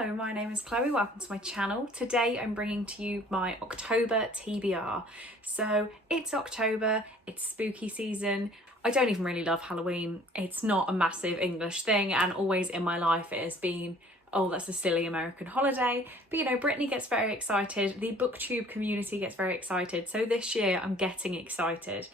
Hello, my name is Chloe, welcome to my channel. Today I'm bringing to you my October TBR. So it's October, it's spooky season. I don't even really love Halloween. It's not a massive English thing, and always in my life it has been, oh, that's a silly American holiday. But you know, Brittany gets very excited, the Booktube community gets very excited, so this year I'm getting excited.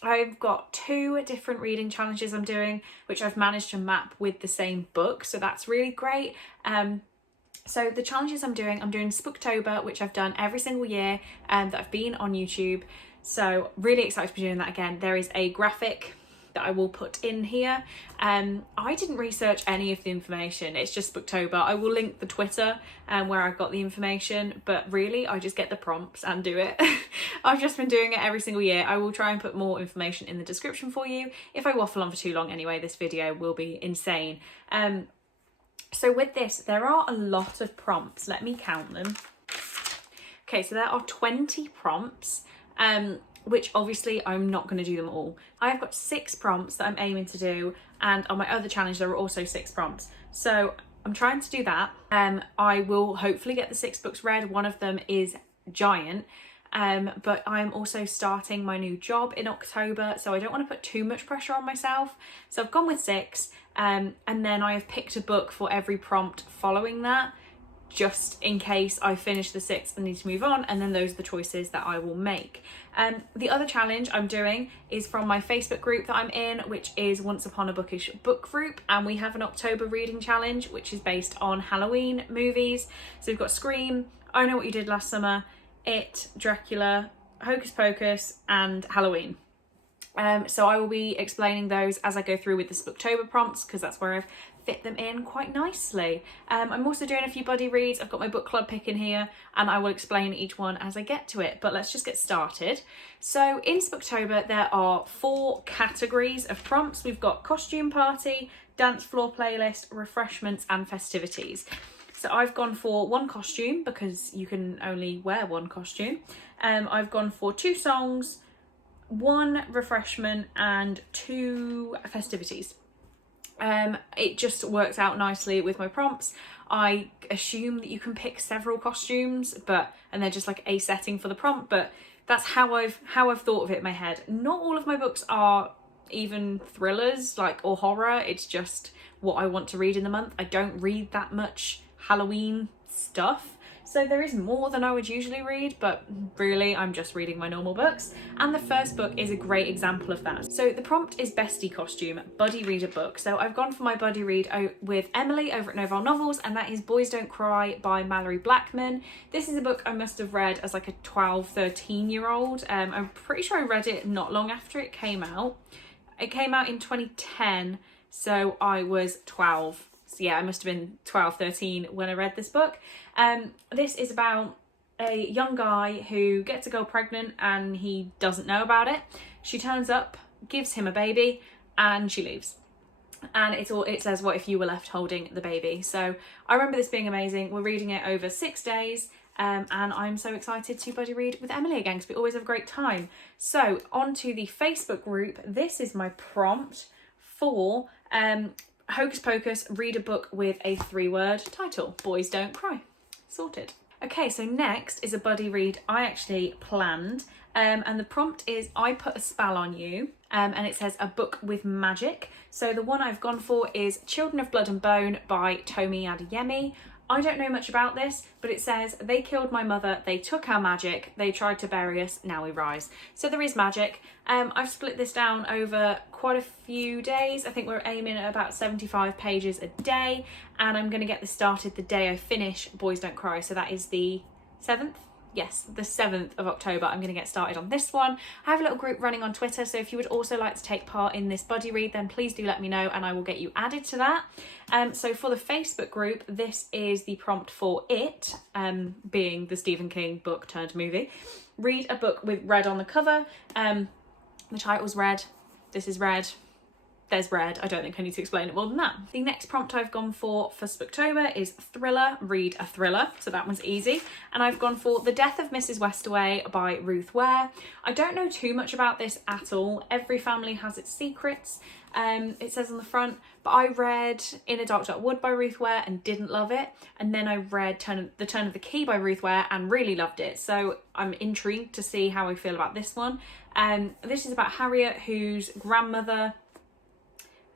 I've got 2 different reading challenges I'm doing, which I've managed to map with the same book, so that's really great. So the challenges I'm doing Sbooktober, which I've done every single year that I've been on YouTube. So really excited to be doing that again. There is a graphic that I will put in here. I didn't research any of the information, it's just Sbooktober. I will link the Twitter where I got the information, but really I just get the prompts and do it. I've just been doing it every single year. I will try and put more information in the description for you. If I waffle on for too long anyway, this video will be insane. So with this, there are a lot of prompts. Let me count them. Okay, so there are 20 prompts. Which obviously I'm not going to do them all. I've got 6 prompts that I'm aiming to do, and on my other challenge there are also 6 prompts. So I'm trying to do that. I will hopefully get the 6 books read. One of them is giant, but I'm also starting my new job in October, so I don't want to put too much pressure on myself. So I've gone with 6, and then I have picked a book for every prompt following that, just in case I finish the 6 and need to move on, and then those are the choices that I will make. The other challenge I'm doing is from my Facebook group that I'm in, which is Once Upon a Bookish Book Group, and we have an October reading challenge which is based on Halloween movies. So we've got Scream, I Know What You Did Last Summer, It, Dracula, Hocus Pocus and Halloween. So I will be explaining those as I go through with the Sbooktober prompts, because that's where I've fit them in quite nicely. I'm also doing a few buddy reads. I've got my book club pick in here, and I will explain each one as I get to it, but let's just get started. So in Sbooktober there are 4 categories of prompts. We've got costume party, dance floor playlist, refreshments and festivities. So I've gone for 1 costume because you can only wear 1 costume. I've gone for 2 songs, 1 refreshment and 2 festivities. It just works out nicely with my prompts. I assume that you can pick several costumes, and they're just like a setting for the prompt, but that's how I've thought of it in my head. Not all of my books are even thrillers or horror, it's just what I want to read in the month. I don't read that much Halloween stuff, so there is more than I would usually read, but really I'm just reading my normal books. And the first book is a great example of that. So the prompt is bestie costume, buddy read a book. So I've gone for my buddy read with Emily over at Novell Novels, and that is Boys Don't Cry by Mallory Blackman. This is a book I must have read as like a 12, 13-year-old. I'm pretty sure I read it not long after it came out. It came out in 2010, so I was 12. So yeah, I must have been 12, 13 when I read this book. This is about a young guy who gets a girl pregnant and he doesn't know about it. She turns up, gives him a baby, and she leaves. And it says, what if you were left holding the baby? So I remember this being amazing. We're reading it over 6 days. And I'm so excited to buddy read with Emily again, because we always have a great time. So on to the Facebook group. This is my prompt for Hocus Pocus, read a book with a 3-word title. Boys Don't Cry. Sorted. Okay, so next is a buddy read I actually planned, and the prompt is I put a spell on you, and it says a book with magic. So the one I've gone for is Children of Blood and Bone by Tomi Adeyemi. I don't know much about this, but it says, they killed my mother, they took our magic, they tried to bury us, now we rise. So there is magic. I've split this down over quite a few days. I think we're aiming at about 75 pages a day, and I'm going to get this started the day I finish Boys Don't Cry. So that is the 7th? Yes, the 7th of October, I'm going to get started on this one. I have a little group running on Twitter, so if you would also like to take part in this buddy read, then please do let me know and I will get you added to that. So for the Facebook group, this is the prompt for It, being the Stephen King book turned movie. Read a book with red on the cover. The title's red, this is red, there's red. I don't think I need to explain it more than that. The next prompt I've gone for Spooktober is thriller, read a thriller. So that one's easy. And I've gone for The Death of Mrs. Westaway by Ruth Ware. I don't know too much about this at all. Every family has its secrets. It says on the front, but I read In a Dark Dark Wood by Ruth Ware and didn't love it. And then I read The Turn of the Key by Ruth Ware and really loved it. So I'm intrigued to see how I feel about this one. This is about Harriet, whose grandmother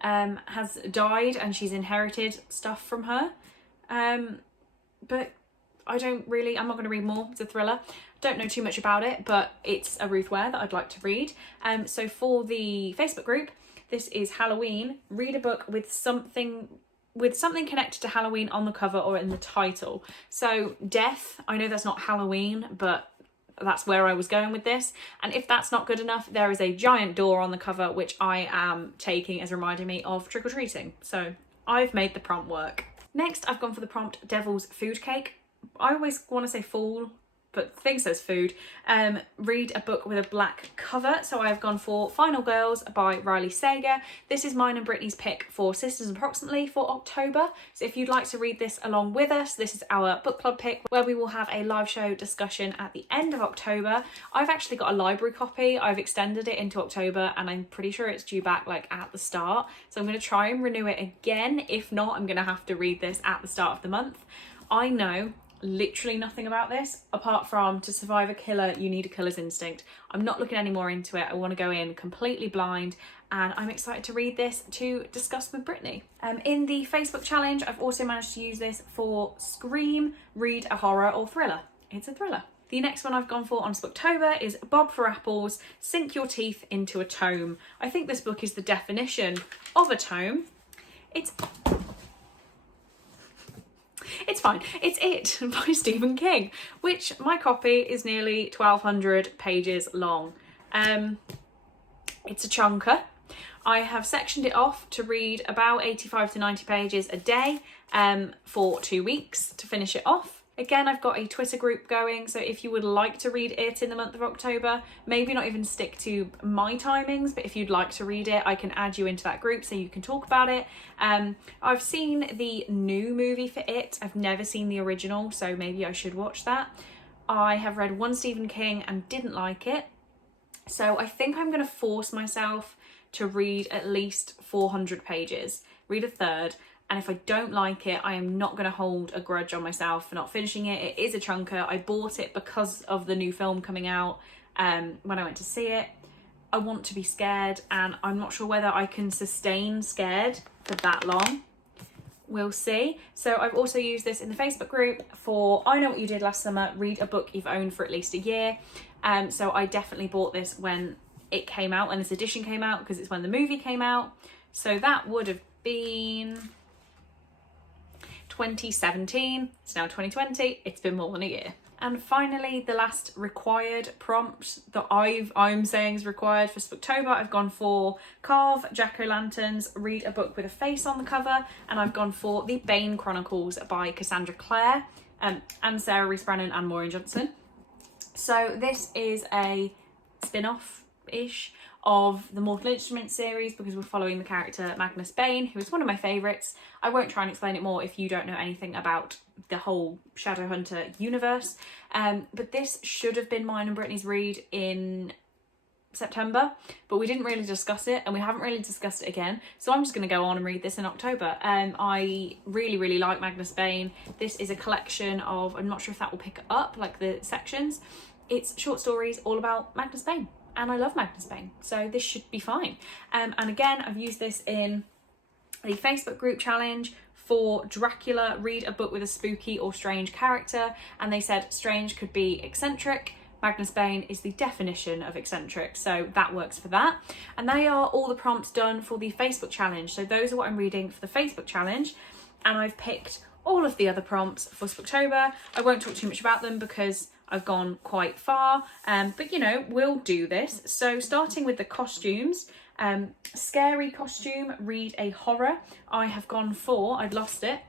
has died and she's inherited stuff from her. But I'm not going to read more. It's a thriller. Don't know too much about it, but it's a Ruth Ware that I'd like to read. So for the Facebook group, this is Halloween. Read a book with something connected to Halloween on the cover or in the title. So death, I know that's not Halloween, but that's where I was going with this. And if that's not good enough, there is a giant door on the cover, which I am taking as reminding me of trick-or-treating. So I've made the prompt work. Next, I've gone for the prompt Devil's Food Cake. I always want to say fool, but the thing says food. Read a book with a black cover. So I've gone for Final Girls by Riley Sager. This is mine and Brittany's pick for Sisters Approximately for October. So if you'd like to read this along with us, this is our book club pick where we will have a live show discussion at the end of October. I've actually got a library copy. I've extended it into October and I'm pretty sure it's due back like at the start. So I'm going to try and renew it again. If not, I'm going to have to read this at the start of the month. I know literally nothing about this apart from to survive a killer you need a killer's instinct. I'm not looking any more into it. I want to go in completely blind and I'm excited to read this to discuss with Brittany. In the Facebook challenge, I've also managed to use this for Scream, Read a Horror or Thriller. It's a thriller. The next one I've gone for on Spooktober is Bob for Apples, Sink Your Teeth into a Tome. I think this book is the definition of a tome. It's fine. It's It by Stephen King, which my copy is nearly 1,200 pages long. It's a chunker. I have sectioned it off to read about 85 to 90 pages a day for 2 weeks to finish it off. Again, I've got a Twitter group going, so if you would like to read it in the month of October, maybe not even stick to my timings, but if you'd like to read it, I can add you into that group so you can talk about it. I've seen the new movie for It. I've never seen the original, so maybe I should watch that. I have read one Stephen King and didn't like it, so I think I'm going to force myself to read at least 400 pages, read a third. And if I don't like it, I am not going to hold a grudge on myself for not finishing it. It is a chunker. I bought it because of the new film coming out when I went to see it. I want to be scared and I'm not sure whether I can sustain scared for that long. We'll see. So I've also used this in the Facebook group for I Know What You Did Last Summer, read a book you've owned for at least a year. So I definitely bought this when it came out, when this edition came out, because it's when the movie came out. So that would have been 2017, it's now 2020, it's been more than a year. And finally, the last required prompt that I'm saying is required for Spooktober, I've gone for Carve Jack-o'-lanterns, read a book with a face on the cover, and I've gone for The Bane Chronicles by Cassandra Clare and Sarah Rees Brennan and Maureen Johnson. So this is a spin-off-ish of the Mortal Instruments series because we're following the character Magnus Bane, who is one of my favourites. I won't try and explain it more if you don't know anything about the whole Shadowhunter universe. But this should have been mine and Brittany's read in September, but we didn't really discuss it and we haven't really discussed it again. So I'm just going to go on and read this in October. I really like Magnus Bane. This is a collection of, I'm not sure if that will pick up, like the sections. It's short stories all about Magnus Bane. And I love Magnus Bane, so this should be fine. And again, I've used this in the Facebook group challenge for Dracula, read a book with a spooky or strange character. And they said strange could be eccentric. Magnus Bane is the definition of eccentric, so that works for that. And they are all the prompts done for the Facebook challenge. So those are what I'm reading for the Facebook challenge. And I've picked all of the other prompts for Spooktober. I won't talk too much about them because I've gone quite far, but you know, we'll do this. So starting with the costumes, scary costume, read a horror. I have gone for, I'd lost it,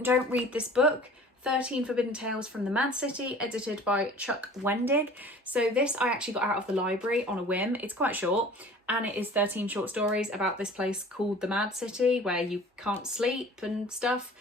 Don't Read This Book, 13 Forbidden Tales from the Mad City, edited by Chuck Wendig. So this I actually got out of the library on a whim. It's quite short, and it is 13 short stories about this place called the Mad City where you can't sleep and stuff.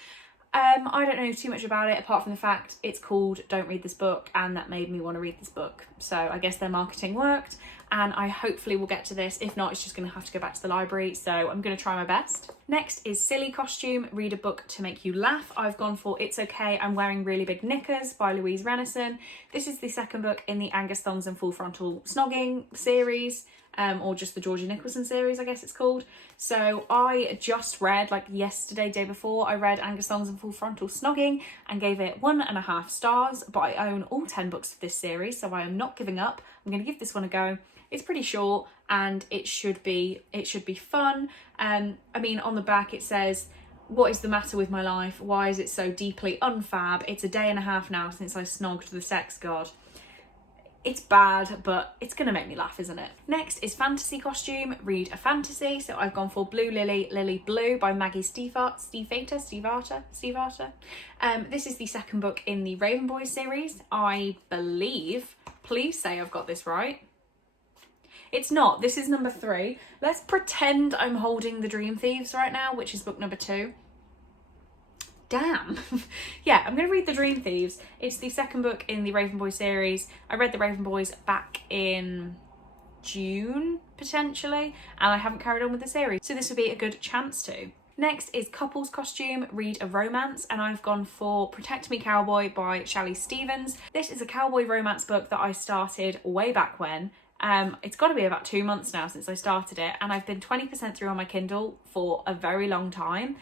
I don't know too much about it apart from the fact it's called Don't Read This Book, and that made me want to read this book. So I guess their marketing worked, and I hopefully will get to this. If not, it's just going to have to go back to the library, so I'm going to try my best. Next is Silly Costume, Read a Book to Make You Laugh. I've gone for It's Okay, I'm Wearing Really Big Knickers by Louise Renison. This is the second book in the Angus Thongs and Full Frontal Snogging series. Or just the Georgie Nicholson series, I guess it's called. So I just read, like yesterday, day before, I read Angus Thongs and Full Frontal Snogging and gave it 1.5 stars, but I own all 10 books of this series, so I am not giving up. I'm going to give this one a go. It's pretty short and it should be fun. I mean, on the back it says, "What is the matter with my life? Why is it so deeply unfab? It's a day and a half now since I snogged the sex god." It's bad, but it's going to make me laugh, isn't it? Next is Fantasy Costume, Read a Fantasy. So I've gone for Blue Lily, Lily Blue by Maggie Stiefvater. This is the second book in the Raven Boys series, I believe. Please say I've got this right. It's not. This is number 3. Let's pretend I'm holding The Dream Thieves right now, which is book number 2. Damn. Yeah, I'm going to read The Dream Thieves. It's the second book in the Raven Boys series. I read the Raven Boys back in June, potentially, and I haven't carried on with the series, so this would be a good chance to. Next is Couples Costume, Read a Romance, and I've gone for Protect Me Cowboy by Shelley Stevens. This is a cowboy romance book that I started way back when. It's got to be about 2 months now since I started it, and I've been 20% through on my Kindle for a very long time.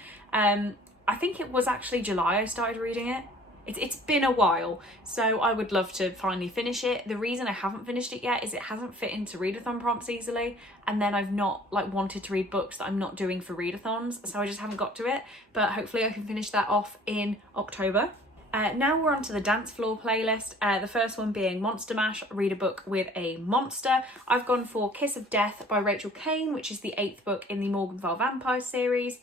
I think it was actually July I started reading it. It's been a while, so I would love to finally finish it. The reason I haven't finished it yet is it hasn't fit into readathon prompts easily, and then I've not wanted to read books that I'm not doing for readathons, so I just haven't got to it, but hopefully I can finish that off in October. Now we're on to the dance floor playlist. The first one being Monster Mash, Read a Book with a Monster. I've gone for Kiss of Death by Rachel Kane, which is the 8th book in the Morgenthau Vampire series.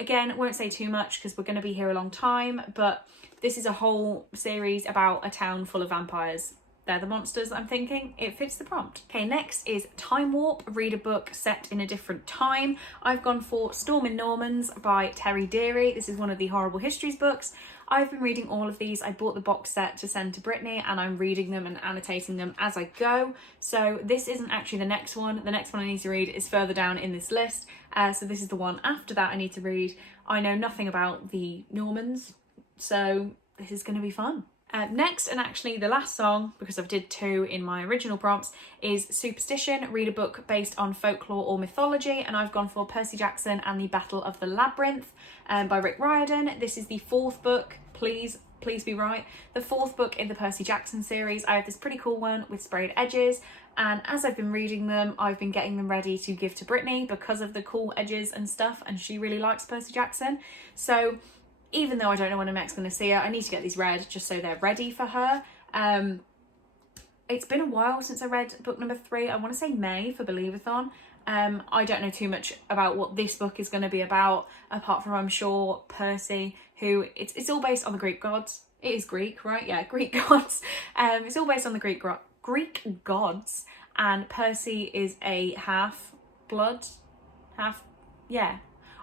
Again, won't say too much because we're going to be here a long time, but this is a whole series about a town full of vampires. They're the monsters I'm thinking. It fits the prompt. Okay, next is Time Warp, Read a Book set in a different time. I've gone for Stormin' Normans by Terry Deary. This is one of the Horrible Histories books. I've been reading all of these. I bought the box set to send to Brittany, and I'm reading them and annotating them as I go. So this isn't actually the next one. The next one I need to read is further down in this list. So this is the one after that I need to read. I know nothing about the Normans, so this is going to be fun. Next, and actually the last song, because I've did 2 in my original prompts, is Superstition, Read a Book based on folklore or mythology, and I've gone for Percy Jackson and the Battle of the Labyrinth by Rick Riordan. This is the 4th book, please be right, the 4th book in the Percy Jackson series. I have this pretty cool one with sprayed edges, and as I've been reading them, I've been getting them ready to give to Brittany because of the cool edges and stuff, and she really likes Percy Jackson. So even though I don't know when I'm next going to see her, I need to get these read just so they're ready for her. It's been a while since I read book number 3. I want to say May for Believathon. I don't know too much about what this book is going to be about, apart from I'm sure Percy, who it's all based on the Greek gods. It is Greek, right? Yeah, Greek gods. It's all based on the Greek gods, and Percy is a half-blood, yeah.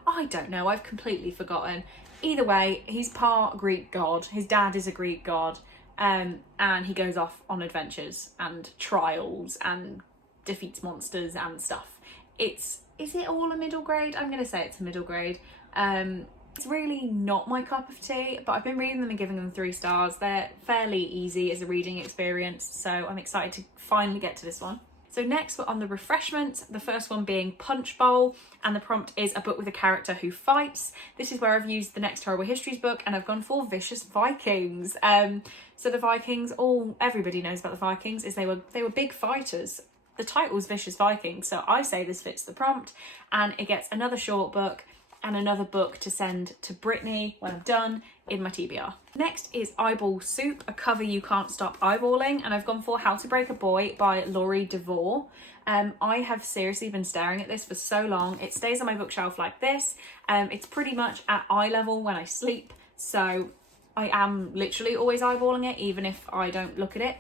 I don't know, I've completely forgotten. Either way, he's part Greek god. His dad is a Greek god, and he goes off on adventures and trials and defeats monsters and stuff. Is it all a middle grade? I'm going to say it's a middle grade. It's really not my cup of tea, but I've been reading them and giving them 3 stars. They're fairly easy as a reading experience, so I'm excited to finally get to this one. So next we're on the refreshments, the first one being Punch Bowl, and the prompt is a book with a character who fights. This is where I've used the next Horrible Histories book, and I've gone for Vicious Vikings. So the Vikings, everybody knows about the Vikings, is they were big fighters. The title's Vicious Vikings, so I say this fits the prompt, and it gets another short book and another book to send to Brittany when I'm done in my TBR. Next is Eyeball Soup, a cover you can't stop eyeballing, and I've gone for How to Break a Boy by Laurie DeVore. I have seriously been staring at this for so long. It stays on my bookshelf like this. It's pretty much at eye level when I sleep, so I am literally always eyeballing it, even if I don't look at it.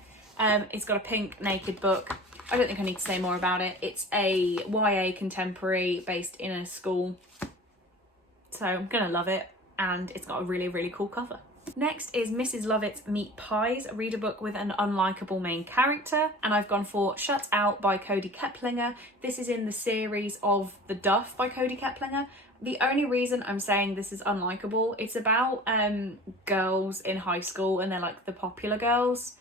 It's got a pink naked book. I don't think I need to say more about it. It's a YA contemporary based in a school. So I'm gonna love it, and it's got a really, really cool cover. Next is Mrs. Lovett's Meat Pies, read a book with an unlikable main character, and I've gone for Shut Out by Cody Keplinger. This is in the series of The Duff by Cody Keplinger. The only reason I'm saying this is unlikable, it's about girls in high school, and they're like the popular girls.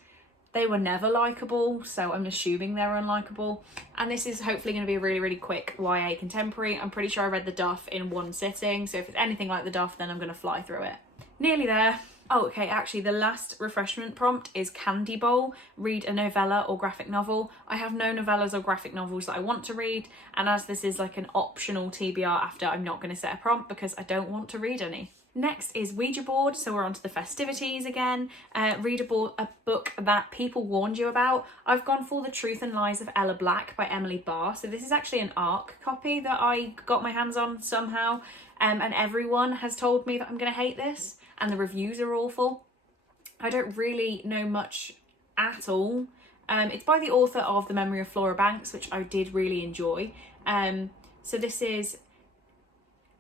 They were never likable, so I'm assuming they're unlikable. And this is hopefully going to be a really, really quick YA contemporary. I'm pretty sure I read The Duff in one sitting, so if it's anything like The Duff, then I'm going to fly through it. Nearly there. Oh, okay, actually the last refreshment prompt is Candy Bowl. Read a novella or graphic novel. I have no novellas or graphic novels that I want to read, and as this is like an optional TBR after, I'm not going to set a prompt because I don't want to read any. Next is Ouija board, so we're on to the festivities again. Read a book that people warned you about. I've gone for The Truth and Lies of Ella Black by Emily Barr. So this is actually an ARC copy that I got my hands on somehow, and everyone has told me that I'm going to hate this, and the reviews are awful. I don't really know much at all. It's by the author of The Memory of Flora Banks, which I did really enjoy. So this is...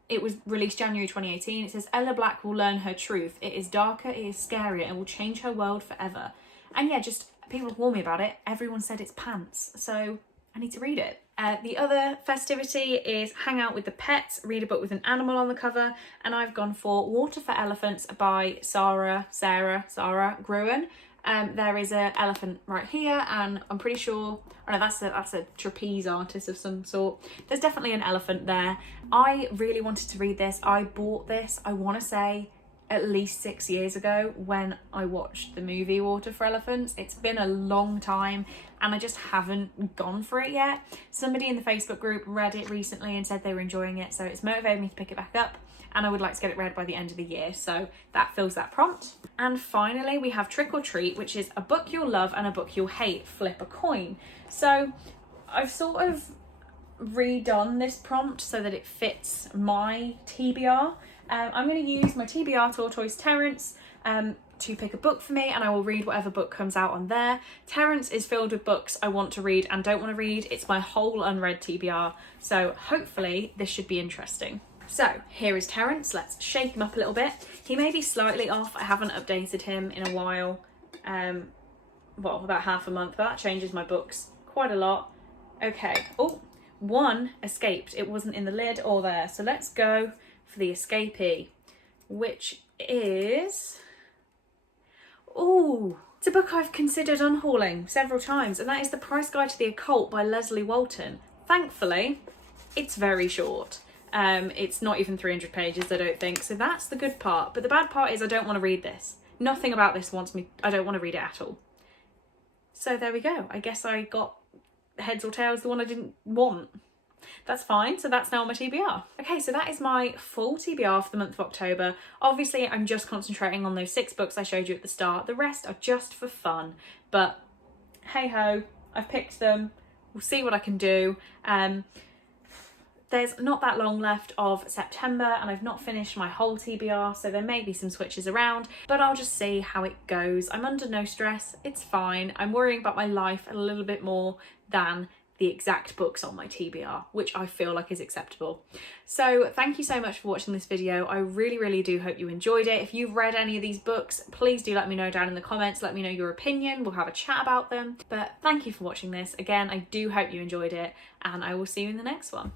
It was released January 2018. It says, Ella Black will learn her truth. It is darker, it is scarier, and will change her world forever. And yeah, just people warned me about it. Everyone said it's pants, so I need to read it. The other festivity is Hang Out with the Pets, read a book with an animal on the cover. And I've gone for Water for Elephants by Sarah Gruen. There is an elephant right here, and I'm pretty sure, oh no, that's a trapeze artist of some sort. There's definitely an elephant there. I really wanted to read this. I bought this, I want to say, at least 6 years ago when I watched the movie Water for Elephants. It's been a long time and I just haven't gone for it yet. Somebody in the Facebook group read it recently and said they were enjoying it, so it's motivated me to pick it back up, and I would like to get it read by the end of the year, so that fills that prompt. And finally we have Trick or Treat, which is a book you'll love and a book you'll hate, flip a coin. So I've sort of redone this prompt so that it fits my TBR. I'm going to use my TBR tortoise Terence to pick a book for me, and I will read whatever book comes out on there. Terence is filled with books I want to read and don't want to read. It's my whole unread TBR, so hopefully this should be interesting. So here is Terence. Let's shake him up a little bit. He may be slightly off. I haven't updated him in a while, well, about half a month, but that changes my books quite a lot. Okay, oh, one escaped. It wasn't in the lid or there, so let's go for the escapee, which is, ooh, it's a book I've considered unhauling several times, and that is The Price Guide to the Occult by Leslie Walton. Thankfully, it's very short. It's not even 300 pages, I don't think, so that's the good part. But the bad part is I don't want to read this. Nothing about this wants me, I don't want to read it at all. So there we go. I guess I got heads or tails, the one I didn't want. That's fine, so that's now on my TBR. Okay, so that is my full TBR for the month of October. Obviously, I'm just concentrating on those 6 books I showed you at the start. The rest are just for fun, but hey ho, I've picked them. We'll see what I can do. There's not that long left of September, and I've not finished my whole TBR, so there may be some switches around, but I'll just see how it goes. I'm under no stress, it's fine. I'm worrying about my life a little bit more than the exact books on my TBR, which I feel like is acceptable. So thank you so much for watching this video. I really, really do hope you enjoyed it. If you've read any of these books, please do let me know down in the comments. Let me know your opinion. We'll have a chat about them. But thank you for watching this. Again, I do hope you enjoyed it, and I will see you in the next one.